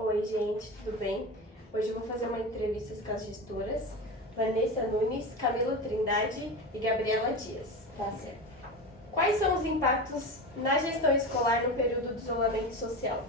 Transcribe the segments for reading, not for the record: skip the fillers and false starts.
Oi, gente, tudo bem? Hoje eu vou fazer uma entrevista com as gestoras Vanessa Nunes, Camila Trindade e Gabriela Dias. Tá certo. Quais são os impactos na gestão escolar no período de isolamento social?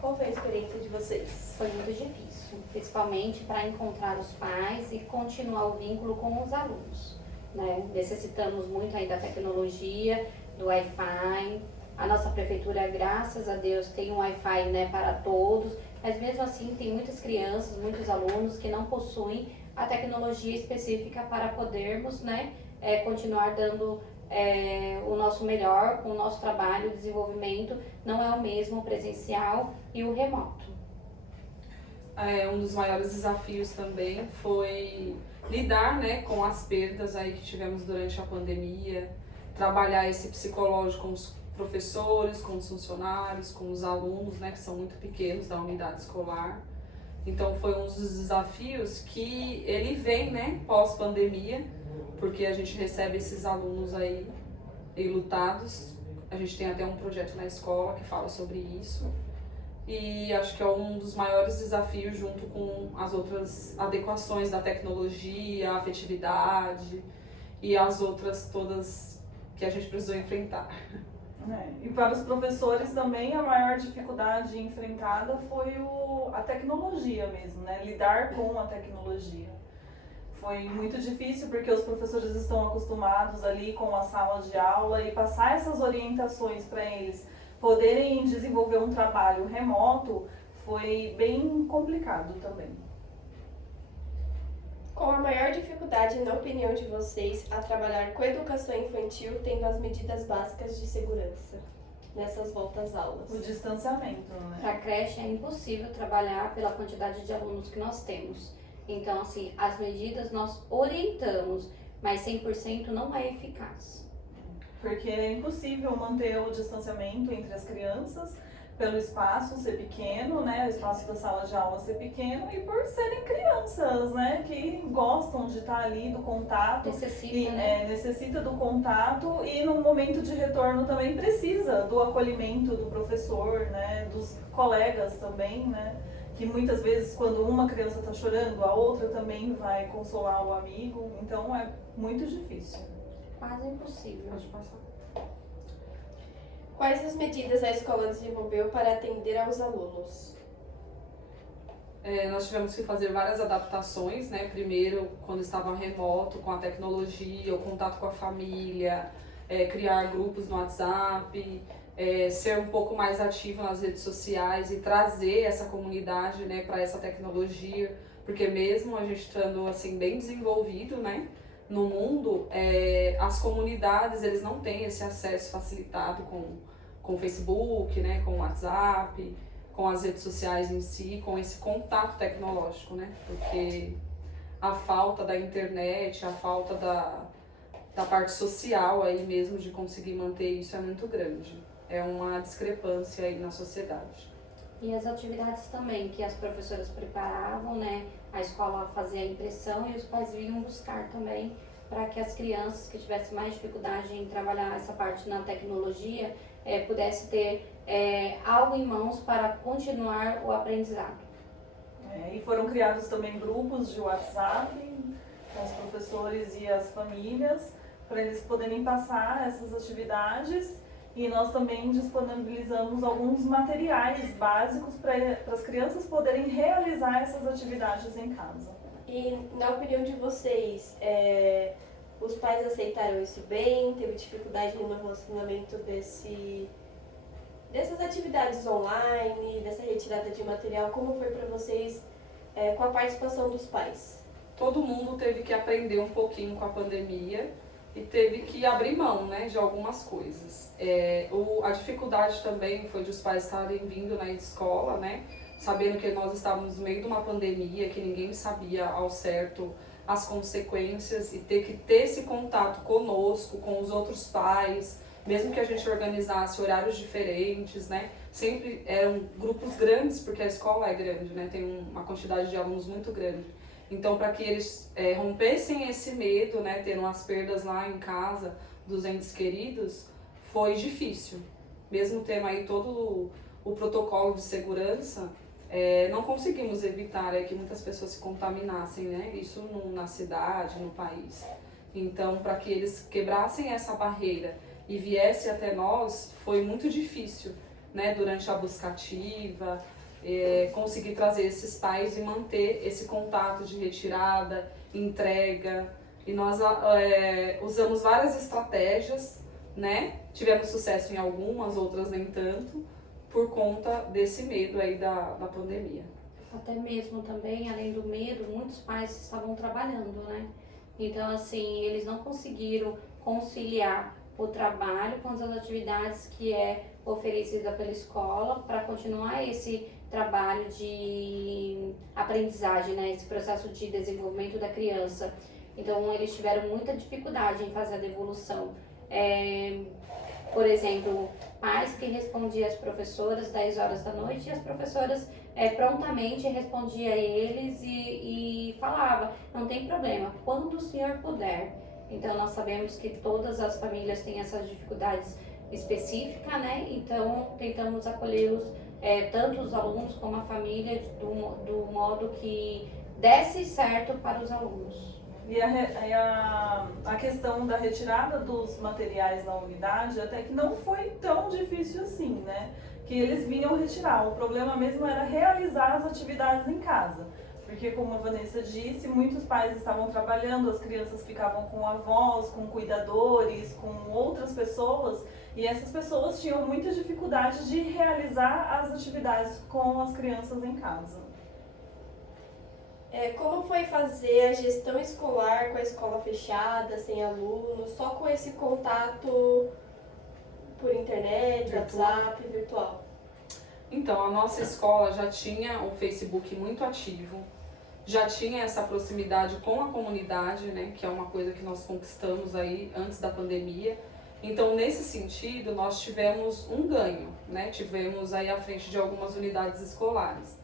Qual foi a experiência de vocês? Foi muito difícil, principalmente para encontrar os pais e continuar o vínculo com os alunos, né? Necessitamos muito aí da tecnologia, do Wi-Fi. A nossa prefeitura, graças a Deus, tem um Wi-Fi, né, para todos, mas mesmo assim tem muitas crianças, muitos alunos que não possuem a tecnologia específica para podermos, né, continuar dando o nosso melhor com o nosso trabalho, o desenvolvimento não é o mesmo presencial e o remoto. Um dos maiores desafios também foi lidar, né, com as perdas aí que tivemos durante a pandemia, trabalhar esse psicológico com os professores, com os funcionários, com os alunos, né, que são muito pequenos da unidade escolar. Então foi um dos desafios que ele vem, né, pós-pandemia, porque a gente recebe esses alunos aí enlutados. A gente tem até um projeto na escola que fala sobre isso. E acho que é um dos maiores desafios junto com as outras adequações da tecnologia, a afetividade e as outras todas que a gente precisou enfrentar. E para os professores também a maior dificuldade enfrentada foi a tecnologia mesmo, né? Lidar com a tecnologia. Foi muito difícil porque os professores estão acostumados ali com a sala de aula e passar essas orientações para eles poderem desenvolver um trabalho remoto foi bem complicado também. Qual a maior dificuldade, na opinião de vocês, a trabalhar com educação infantil tendo as medidas básicas de segurança nessas voltas às aulas? O distanciamento, né? Para a creche é impossível trabalhar pela quantidade de alunos que nós temos. Então, assim, as medidas nós orientamos, mas 100% não é eficaz. Porque é impossível manter o distanciamento entre as crianças pelo espaço ser pequeno, né? O espaço da sala de aula ser pequeno e por serem crianças, né? Que gostam de estar ali do contato. Necessita do contato e no momento de retorno também precisa do acolhimento do professor, né? Dos colegas também, né? Que muitas vezes quando uma criança está chorando, a outra também vai consolar o amigo. Então é muito difícil. Quase impossível. Pode passar. Quais as medidas a escola desenvolveu para atender aos alunos? Nós tivemos que fazer várias adaptações, né? Primeiro, quando estava remoto, com a tecnologia, o contato com a família, criar grupos no WhatsApp, ser um pouco mais ativo nas redes sociais e trazer essa comunidade, né, para essa tecnologia, porque mesmo a gente estando assim bem desenvolvido, né, no mundo, as comunidades eles não têm esse acesso facilitado com o Facebook, né, com o WhatsApp, com as redes sociais em si, com esse contato tecnológico, né, porque a falta da internet, a falta da parte social aí mesmo de conseguir manter isso é muito grande. É uma discrepância aí na sociedade. E as atividades também que as professoras preparavam, né? A escola fazia a impressão e os pais vinham buscar também para que as crianças que tivessem mais dificuldade em trabalhar essa parte na tecnologia pudesse ter algo em mãos para continuar o aprendizado. E foram criados também grupos de WhatsApp com os professores e as famílias para eles poderem passar essas atividades. E nós também disponibilizamos alguns materiais básicos para as crianças poderem realizar essas atividades em casa. E, na opinião de vocês, os pais aceitaram isso bem? Teve dificuldade no relacionamento dessas atividades online, dessa retirada de material? Como foi para vocês com a participação dos pais? Todo mundo teve que aprender um pouquinho com a pandemia e teve que abrir mão, né, de algumas coisas. A dificuldade também foi de os pais estarem vindo na escola, né, sabendo que nós estávamos no meio de uma pandemia, que ninguém sabia ao certo as consequências e ter que ter esse contato conosco, com os outros pais, mesmo que a gente organizasse horários diferentes, né, sempre eram grupos grandes, porque a escola é grande, né, tem uma quantidade de alunos muito grande. Então, para que eles rompessem esse medo, né, tendo as perdas lá em casa dos entes queridos, foi difícil. Mesmo tendo aí todo o protocolo de segurança, não conseguimos evitar que muitas pessoas se contaminassem, né? Isso na cidade, no país. Então, para que eles quebrassem essa barreira e viessem até nós, foi muito difícil, né? Durante a busca ativa, conseguir trazer esses pais e manter esse contato de retirada, entrega. E nós usamos várias estratégias, né? Tivemos sucesso em algumas, outras nem tanto, por conta desse medo aí da pandemia. Até mesmo também, além do medo, muitos pais estavam trabalhando, né? Então, assim, eles não conseguiram conciliar o trabalho com as atividades que é oferecida pela escola para continuar esse trabalho de aprendizagem, né? Esse processo de desenvolvimento da criança. Então, eles tiveram muita dificuldade em fazer a devolução. Por exemplo, pais que respondiam às professoras 10 horas da noite e as professoras prontamente respondiam a eles e falava, não tem problema, quando o senhor puder. Então, nós sabemos que todas as famílias têm essas dificuldades específicas, né? Então, tentamos acolhê-los, tanto os alunos como a família, do modo que desse certo para os alunos. E a questão da retirada dos materiais na unidade até que não foi tão difícil assim, né? Que eles vinham retirar. O problema mesmo era realizar as atividades em casa. Porque, como a Vanessa disse, muitos pais estavam trabalhando, as crianças ficavam com avós, com cuidadores, com outras pessoas, e essas pessoas tinham muita dificuldade de realizar as atividades com as crianças em casa. Como foi fazer a gestão escolar com a escola fechada, sem alunos, só com esse contato por internet, WhatsApp, virtual? Então, a nossa escola já tinha um Facebook muito ativo, já tinha essa proximidade com a comunidade, né, que é uma coisa que nós conquistamos aí antes da pandemia. Então, nesse sentido, nós tivemos um ganho, né, tivemos aí à frente de algumas unidades escolares.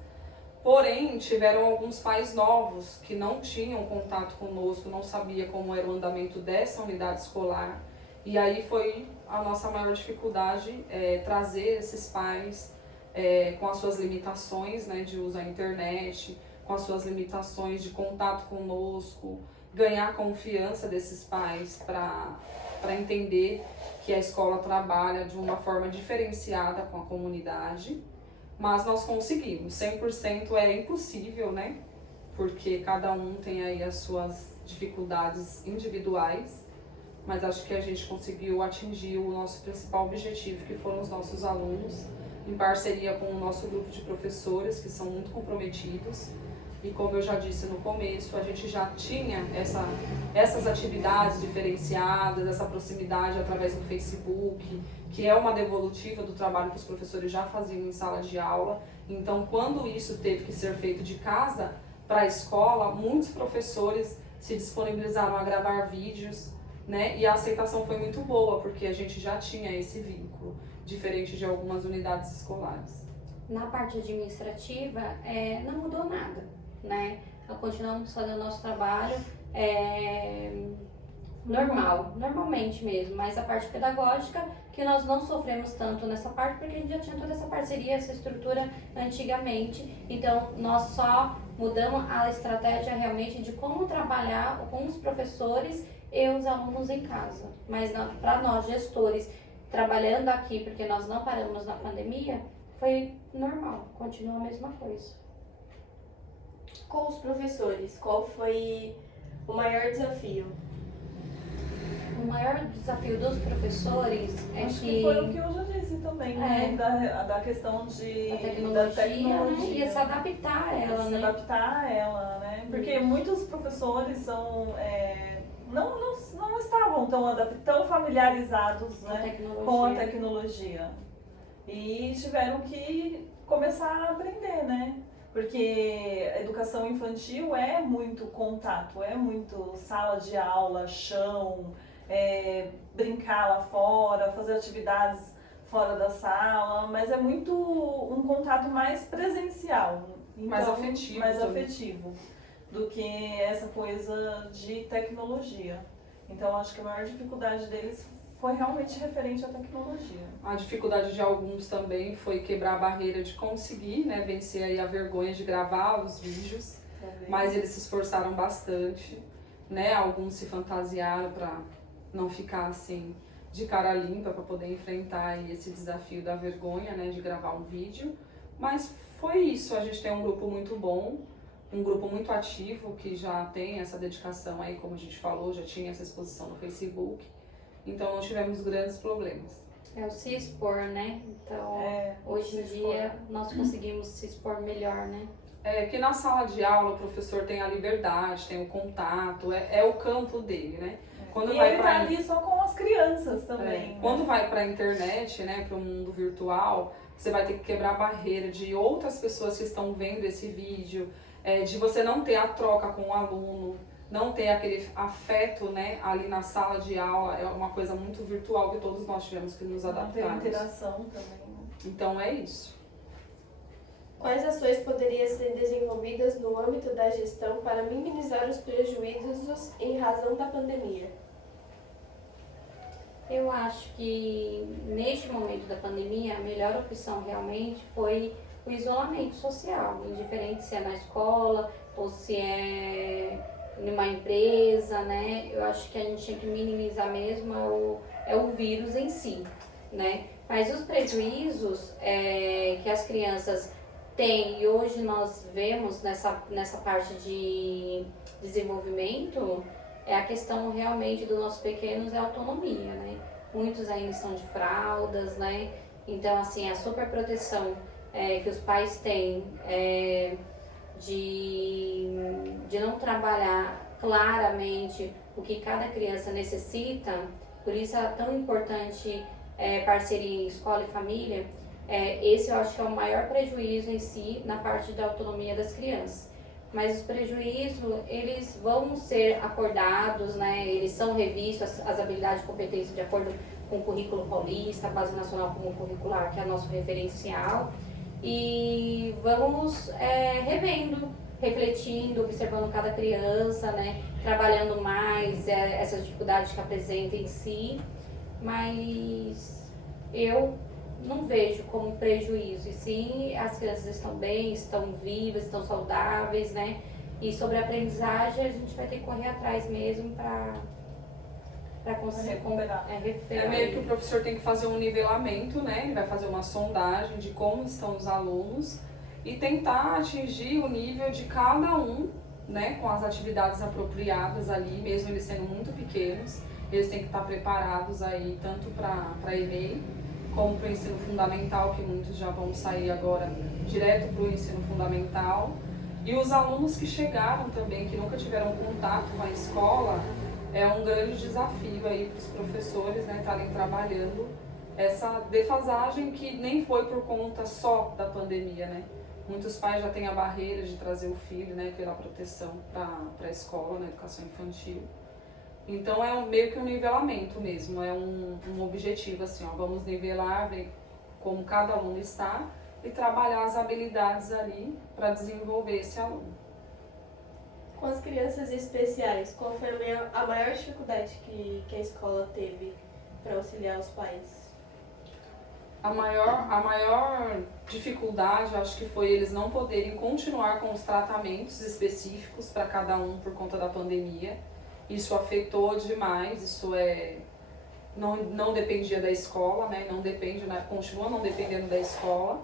Porém, tiveram alguns pais novos que não tinham contato conosco, não sabia como era o andamento dessa unidade escolar. E aí foi a nossa maior dificuldade, trazer esses pais com as suas limitações, né, de uso da internet, com as suas limitações de contato conosco, ganhar a confiança desses pais para entender que a escola trabalha de uma forma diferenciada com a comunidade. Mas nós conseguimos, 100% é impossível, né? Porque cada um tem aí as suas dificuldades individuais, mas acho que a gente conseguiu atingir o nosso principal objetivo, que foram os nossos alunos, em parceria com o nosso grupo de professores, que são muito comprometidos. E como eu já disse no começo, a gente já tinha essas atividades diferenciadas, essa proximidade através do Facebook, que é uma devolutiva do trabalho que os professores já faziam em sala de aula. Então, quando isso teve que ser feito de casa para a escola, muitos professores se disponibilizaram a gravar vídeos, né? E a aceitação foi muito boa, porque a gente já tinha esse vínculo, diferente de algumas unidades escolares. Na parte administrativa, não mudou nada, né? Continuamos fazendo o nosso trabalho normalmente mesmo, mas a parte pedagógica, que nós não sofremos tanto nessa parte, porque a gente já tinha toda essa parceria, essa estrutura antigamente, então nós só mudamos a estratégia realmente de como trabalhar com os professores e os alunos em casa. Mas para nós, gestores, trabalhando aqui, porque nós não paramos na pandemia, foi normal, continua a mesma coisa. Com os professores, qual foi o maior desafio? O maior desafio dos professores Acho que foi o que eu já disse também, né? Da questão da tecnologia. E se adaptar a ela, Se né? adaptar a ela, né? Porque muitos professores são, não estavam tão familiarizados, né, com a tecnologia. E tiveram que começar a aprender, né? Porque a educação infantil é muito contato, é muito sala de aula, chão, brincar lá fora, fazer atividades fora da sala, mas é muito um contato mais presencial, então, mais afetivo do que essa coisa de tecnologia. Então acho que a maior dificuldade deles foi realmente referente à tecnologia. A dificuldade de alguns também foi quebrar a barreira de conseguir, né, vencer aí a vergonha de gravar os vídeos, mas eles se esforçaram bastante, né? Alguns se fantasiaram para não ficar assim de cara limpa, para poder enfrentar aí esse desafio da vergonha, né, de gravar um vídeo. Mas foi isso, a gente tem um grupo muito bom, um grupo muito ativo que já tem essa dedicação aí, como a gente falou, já tinha essa exposição no Facebook. Então não tivemos grandes problemas. É o se expor, né? Então, hoje em se dia, nós conseguimos se expor melhor, né? É que na sala de aula o professor tem a liberdade, tem o contato, é o campo dele, né? Quando E vai ele pra tá ali só com as crianças também. né? Quando vai para a internet, né, para o mundo virtual, você vai ter que quebrar a barreira de outras pessoas que estão vendo esse vídeo, de você não ter a troca com o aluno, não ter aquele afeto, né, ali na sala de aula. É uma coisa muito virtual que todos nós tivemos que nos Não tem adaptar. interação também. né? Então é isso. Quais ações poderiam ser desenvolvidas no âmbito da gestão para minimizar os prejuízos em razão da pandemia? Eu acho que neste momento da pandemia, a melhor opção realmente foi o isolamento social, indiferente se é na escola ou se é numa empresa, né? Eu acho que a gente tinha que minimizar mesmo o vírus em si, né? Mas os prejuízos que as crianças têm, e hoje nós vemos nessa parte de desenvolvimento, é a questão realmente dos nossos pequenos é a autonomia, né? Muitos ainda estão de fraldas, né? Então, assim, a super proteção que os pais têm de não trabalhar claramente o que cada criança necessita, por isso é tão importante parceria em escola e família. Esse eu acho que é o maior prejuízo em si na parte da autonomia das crianças. Mas os prejuízos, eles vão ser acordados, né? Eles são revistos, as habilidades e competências de acordo com o currículo paulista, a Base Nacional Comum Curricular, que é nosso referencial. E vamos revendo, refletindo, observando cada criança, né? Trabalhando mais essas dificuldades que apresenta em si. Mas eu não vejo como prejuízo, e sim as crianças estão bem, estão vivas, estão saudáveis, né? E sobre a aprendizagem a gente vai ter que correr atrás mesmo para conseguir recuperar. recuperar. É meio que o professor tem que fazer um nivelamento, né? Ele vai fazer uma sondagem de como estão os alunos e tentar atingir o nível de cada um, né? Com as atividades apropriadas ali, mesmo eles sendo muito pequenos. Eles têm que estar preparados aí tanto para EMEI como para o ensino fundamental, que muitos já vão sair agora direto para o ensino fundamental. E os alunos que chegaram também, que nunca tiveram contato com a escola, é um grande desafio aí para os professores, né, estarem trabalhando essa defasagem que nem foi por conta só da pandemia, né? Muitos pais já têm a barreira de trazer o filho, né, pela proteção para a escola, na educação infantil. Então é meio que um nivelamento mesmo, é um objetivo assim, ó, vamos nivelar, ver como cada aluno está e trabalhar as habilidades ali para desenvolver esse aluno. Com as crianças especiais, qual foi a maior dificuldade que a escola teve para auxiliar os pais? A maior dificuldade, acho que foi eles não poderem continuar com os tratamentos específicos para cada um por conta da pandemia. Isso afetou demais, isso não dependia da escola, né? Não depende, né? Continua não dependendo da escola,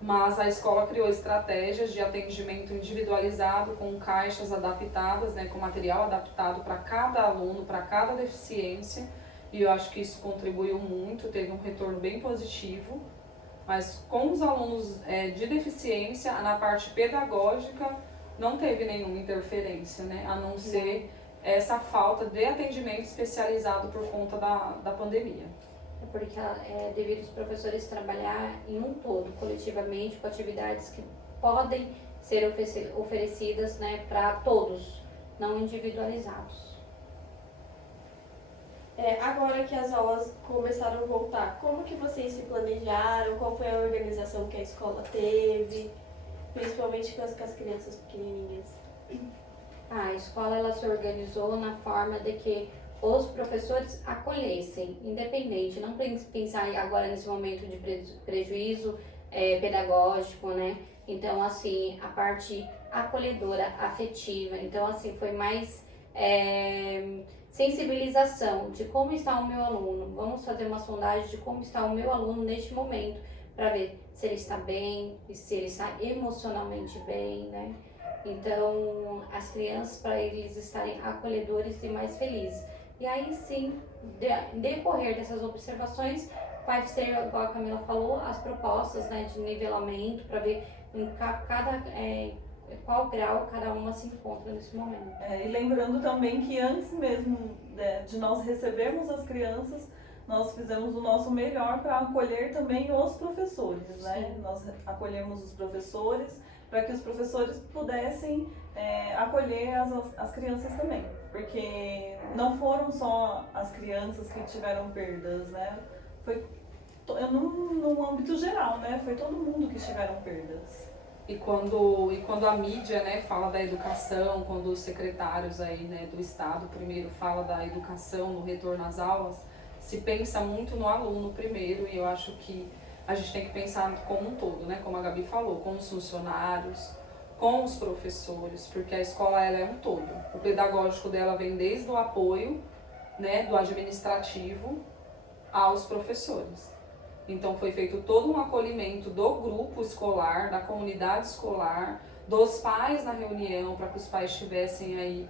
mas a escola criou estratégias de atendimento individualizado com caixas adaptadas, né? Com material adaptado para cada aluno, para cada deficiência, e eu acho que isso contribuiu muito, teve um retorno bem positivo, mas com os alunos de deficiência, na parte pedagógica, não teve nenhuma interferência, né? A não ser essa falta de atendimento especializado por conta da pandemia. Porque devido os professores trabalhar em um todo, coletivamente, com atividades que podem ser oferecidas, né, para todos, não individualizados. Agora que as aulas começaram a voltar, como que vocês se planejaram? Qual foi a organização que a escola teve? Principalmente com as crianças pequenininhas. A escola ela se organizou na forma de que os professores acolhessem, independente, não pensar agora nesse momento de prejuízo pedagógico, né? Então, assim, a parte acolhedora, afetiva. Então, assim, foi mais sensibilização de como está o meu aluno. Vamos fazer uma sondagem de como está o meu aluno neste momento, para ver se ele está bem, e se ele está emocionalmente bem, né? Então, as crianças, para eles estarem acolhedores e mais felizes. E aí sim, decorrer dessas observações, vai ser, igual a Camila falou, as propostas, né, de nivelamento, para ver em qual grau cada uma se encontra nesse momento. E lembrando também que antes mesmo de nós recebermos as crianças, nós fizemos o nosso melhor para acolher também os professores, né? Nós acolhemos os professores para que os professores pudessem acolher as crianças também, porque não foram só as crianças que tiveram perdas, né? Foi no âmbito geral, né? Foi todo mundo que tiveram perdas. E quando a mídia, né, fala da educação, quando os secretários aí, né, do Estado primeiro fala da educação, no retorno às aulas, se pensa muito no aluno primeiro, e eu acho que a gente tem que pensar como um todo, né, como a Gabi falou, com os funcionários, com os professores, porque a escola ela é um todo. O pedagógico dela vem desde o apoio, né, do administrativo aos professores. Então foi feito todo um acolhimento do grupo escolar, da comunidade escolar, dos pais na reunião, para que os pais tivessem aí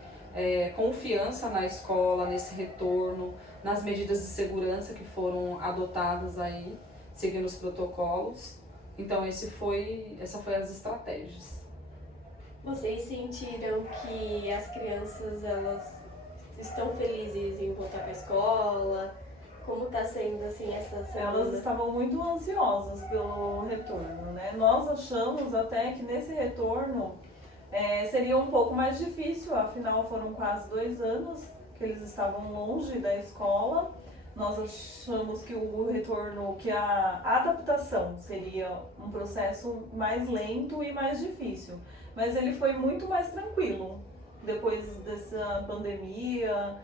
confiança na escola, nesse retorno, nas medidas de segurança que foram adotadas aí, seguindo os protocolos. Então essa foi as estratégias. Vocês sentiram que as crianças, elas estão felizes em voltar para a escola? Como está sendo, assim, essa semana? Elas estavam muito ansiosas pelo retorno, né? Nós achamos até que nesse retorno seria um pouco mais difícil, afinal foram quase 2 anos que eles estavam longe da escola. Nós achamos que o retorno, que a adaptação seria um processo mais lento e mais difícil. Mas ele foi muito mais tranquilo depois dessa pandemia,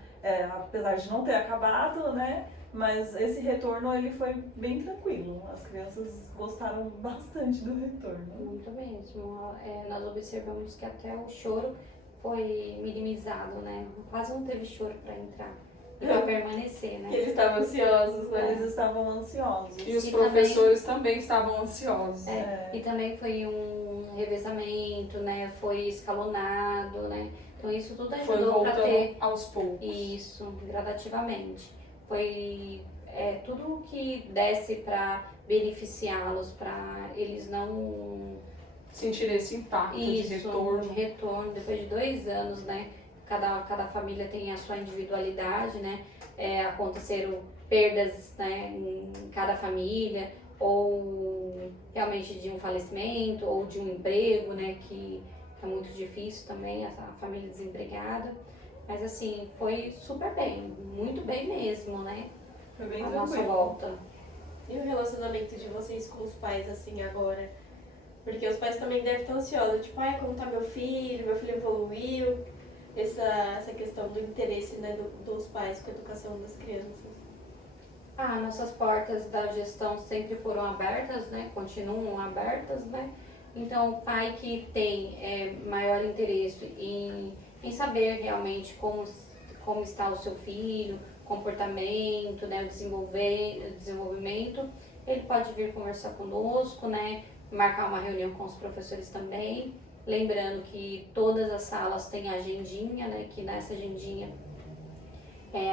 apesar de não ter acabado, né? Mas esse retorno ele foi bem tranquilo. As crianças gostaram bastante do retorno. Muito mesmo. Nós observamos que até o choro foi minimizado, né? Quase não teve choro para entrar e para permanecer, né? Eles estavam ansiosos, né? Eles estavam ansiosos. E os professores também estavam ansiosos. E também foi um revezamento, né? Foi escalonado, né? Então isso tudo ajudou para ter aos poucos. Isso, gradativamente. Foi tudo que desse para beneficiá-los, para eles não sentir esse impacto de retorno depois de 2 anos, né? Cada família tem a sua individualidade, né? Aconteceram perdas, né, em cada família, ou realmente de um falecimento, ou de um emprego, né, que é muito difícil também, a família desempregada. Mas assim, foi super bem, muito bem mesmo, né? Foi bem a tranquilo. nossa volta. E o relacionamento de vocês com os pais, assim, agora? Porque os pais também devem estar ansiosos, tipo, como tá meu filho evoluiu. Essa questão do interesse, né, dos pais com a educação das crianças. Nossas portas da gestão sempre foram abertas, né? Continuam abertas, né? Então, o pai que tem maior interesse em saber realmente como está o seu filho, comportamento, né, o desenvolvimento, ele pode vir conversar conosco, né, marcar uma reunião com os professores também, lembrando que todas as salas têm agendinha, né, que nessa agendinha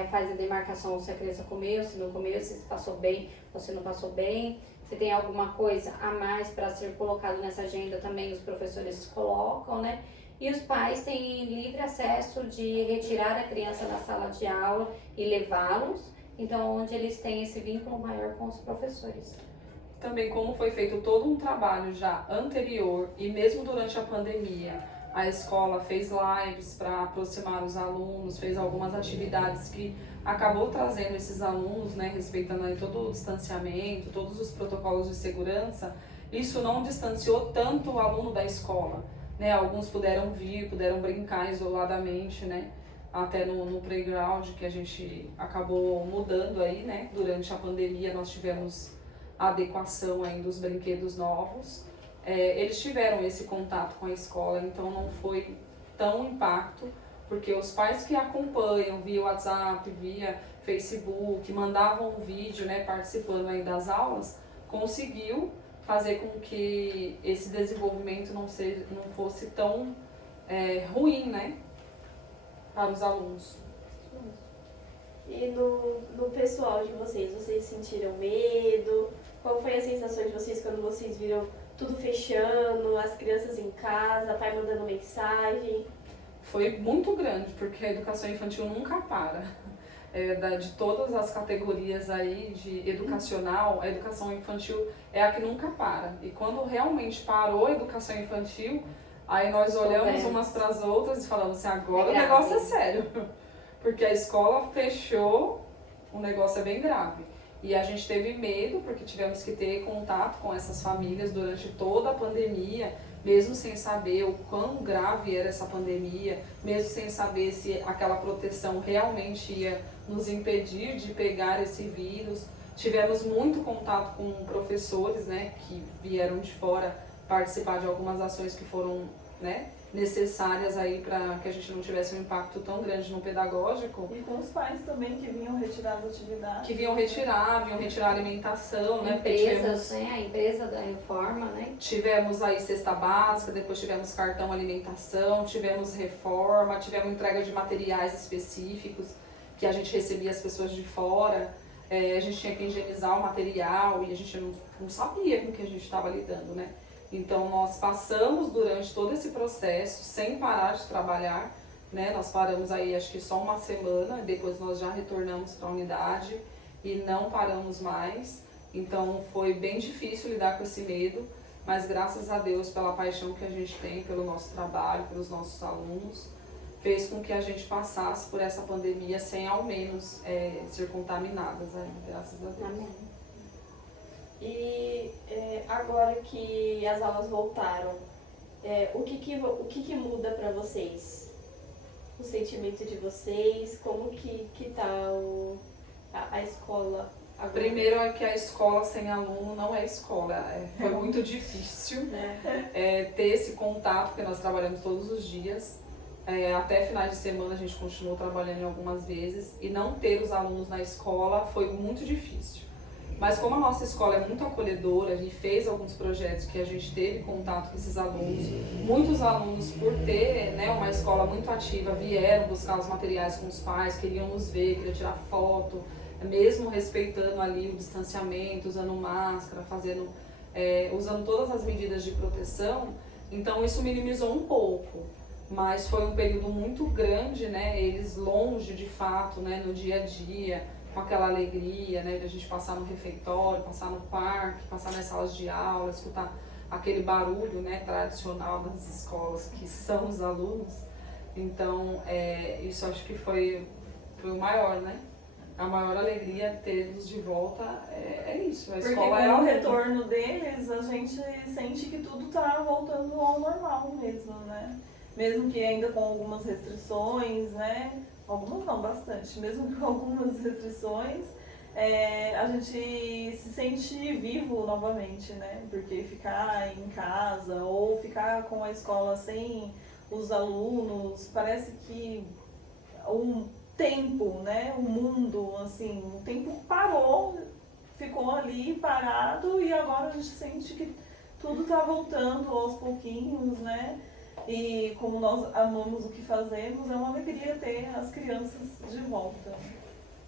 faz a demarcação se a criança comeu, se não comeu, se passou bem ou se não passou bem. Se tem alguma coisa a mais para ser colocado nessa agenda, também os professores colocam, né? E os pais têm livre acesso de retirar a criança da sala de aula e levá-los, então onde eles têm esse vínculo maior com os professores. Também como foi feito todo um trabalho já anterior e mesmo durante a pandemia, a escola fez lives para aproximar os alunos, fez algumas atividades que acabou trazendo esses alunos, né, respeitando aí todo o distanciamento, todos os protocolos de segurança. Isso não distanciou tanto o aluno da escola, né? Alguns puderam vir, puderam brincar isoladamente, né? até no playground, que a gente acabou mudando aí, né? Durante a pandemia nós tivemos a adequação aí dos brinquedos novos. Eles tiveram esse contato com a escola, então não foi tão impacto, porque os pais que acompanham via WhatsApp, via Facebook, mandavam um vídeo, né, participando aí das aulas, conseguiu fazer com que esse desenvolvimento não fosse tão ruim, né, para os alunos. E no pessoal de vocês sentiram medo? Qual foi a sensação de vocês quando vocês viram tudo fechando, as crianças em casa, pai mandando mensagem? Foi muito grande, porque a educação infantil nunca para. De todas as categorias aí de educacional, a educação infantil é a que nunca para. E quando realmente parou a educação infantil, aí nós olhamos umas para as outras e falamos assim, agora o negócio é sério. Porque a escola fechou, o negócio é bem grave. E a gente teve medo, porque tivemos que ter contato com essas famílias durante toda a pandemia, mesmo sem saber o quão grave era essa pandemia, mesmo sem saber se aquela proteção realmente ia nos impedir de pegar esse vírus. Tivemos muito contato com professores, né, que vieram de fora participar de algumas ações que foram, né, necessárias aí para que a gente não tivesse um impacto tão grande no pedagógico. E com os pais também que vinham retirar as atividades. Que vinham retirar a alimentação, né? Empresas, a empresa da Informa, né? Tivemos aí cesta básica, depois tivemos cartão alimentação, tivemos reforma, tivemos entrega de materiais específicos que a gente recebia as pessoas de fora. A gente tinha que higienizar o material e a gente não sabia com o que a gente estava lidando, né? Então, nós passamos durante todo esse processo, sem parar de trabalhar, né? Nós paramos aí, acho que só uma semana, depois nós já retornamos para a unidade e não paramos mais. Então, foi bem difícil lidar com esse medo, mas graças a Deus, pela paixão que a gente tem pelo nosso trabalho, pelos nossos alunos, fez com que a gente passasse por essa pandemia sem, ao menos, ser contaminadas, graças a Deus. Amém. E agora que as aulas voltaram, o que muda para vocês? O sentimento de vocês? Como que tá a escola agora? Primeiro é que a escola sem aluno não é escola. Foi muito difícil ter esse contato, porque nós trabalhamos todos os dias. Até finais de semana a gente continuou trabalhando em algumas vezes. E não ter os alunos na escola foi muito difícil. Mas como a nossa escola é muito acolhedora e fez alguns projetos que a gente teve contato com esses alunos, muitos alunos, por ter, né, uma escola muito ativa, vieram buscar os materiais com os pais, queriam nos ver, queriam tirar foto, mesmo respeitando ali o distanciamento, usando máscara, usando todas as medidas de proteção. Então isso minimizou um pouco, mas foi um período muito grande, né, eles longe de fato, né, no dia a dia, com aquela alegria, né, de a gente passar no refeitório, passar no parque, passar nas salas de aula, escutar aquele barulho, né, tradicional das escolas, que são os alunos. Então, isso acho que foi o maior, né? A maior alegria tê-los de volta é isso. A escola porque é com o retorno deles, a gente sente que tudo tá voltando ao normal mesmo, né? Mesmo que ainda com algumas restrições, né? Algumas não, bastante. Mesmo com algumas restrições, a gente se sente vivo novamente, né? Porque ficar em casa ou ficar com a escola sem os alunos, parece que um tempo, né? O mundo, assim, o tempo parou, ficou ali parado e agora a gente sente que tudo está voltando aos pouquinhos, né? E como nós amamos o que fazemos, é uma alegria ter as crianças de volta.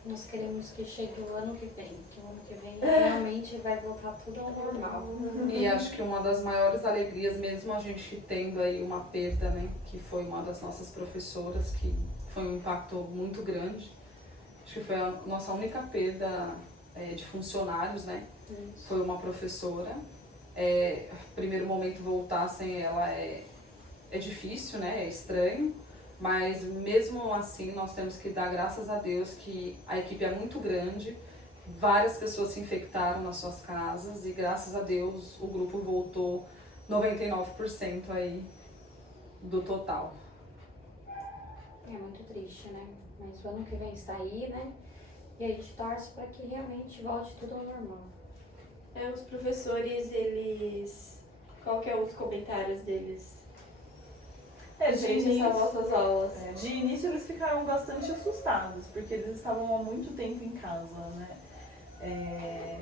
Nós queremos que chegue o ano que vem, que o ano que vem realmente vai voltar tudo ao normal. E acho que uma das maiores alegrias, mesmo a gente tendo aí uma perda, né, que foi uma das nossas professoras, que foi um impacto muito grande. Acho que foi a nossa única perda de funcionários, né? Isso. Foi uma professora. Primeiro momento voltar sem ela é difícil, né? É estranho, mas mesmo assim nós temos que dar graças a Deus que a equipe é muito grande, várias pessoas se infectaram nas suas casas e graças a Deus o grupo voltou 99% aí do total. É muito triste, né? Mas o ano que vem está aí, né? E a gente torce para que realmente volte tudo ao normal. Os professores, eles... Qual que é os comentários deles? De Referente a início, essas nossas aulas. de início eles ficaram bastante assustados, porque eles estavam há muito tempo em casa, né?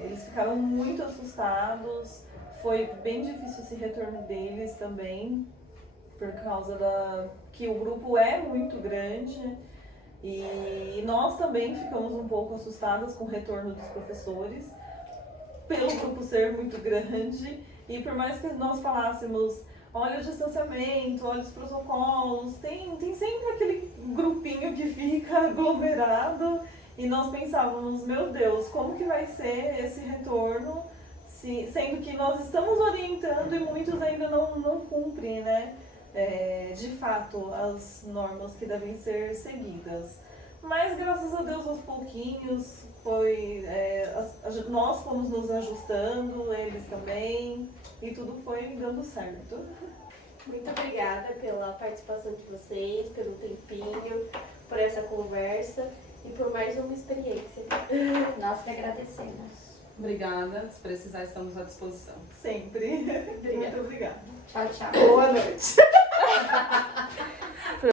Eles ficaram muito assustados, foi bem difícil esse retorno deles também, por causa que o grupo é muito grande e nós também ficamos um pouco assustadas com o retorno dos professores, pelo grupo ser muito grande e por mais que nós falássemos, olha o distanciamento, olha os protocolos, tem sempre aquele grupinho que fica aglomerado e nós pensávamos, meu Deus, como que vai ser esse retorno, sendo que nós estamos orientando e muitos ainda não cumprem, né, de fato, as normas que devem ser seguidas. Mas graças a Deus, aos pouquinhos, nós fomos nos ajustando, eles também, e tudo foi dando certo. Muito obrigada pela participação de vocês, pelo tempinho, por essa conversa e por mais uma experiência. Nós que agradecemos. Obrigada, se precisar estamos à disposição. Sempre. Muito obrigada. Tchau, tchau. Boa noite.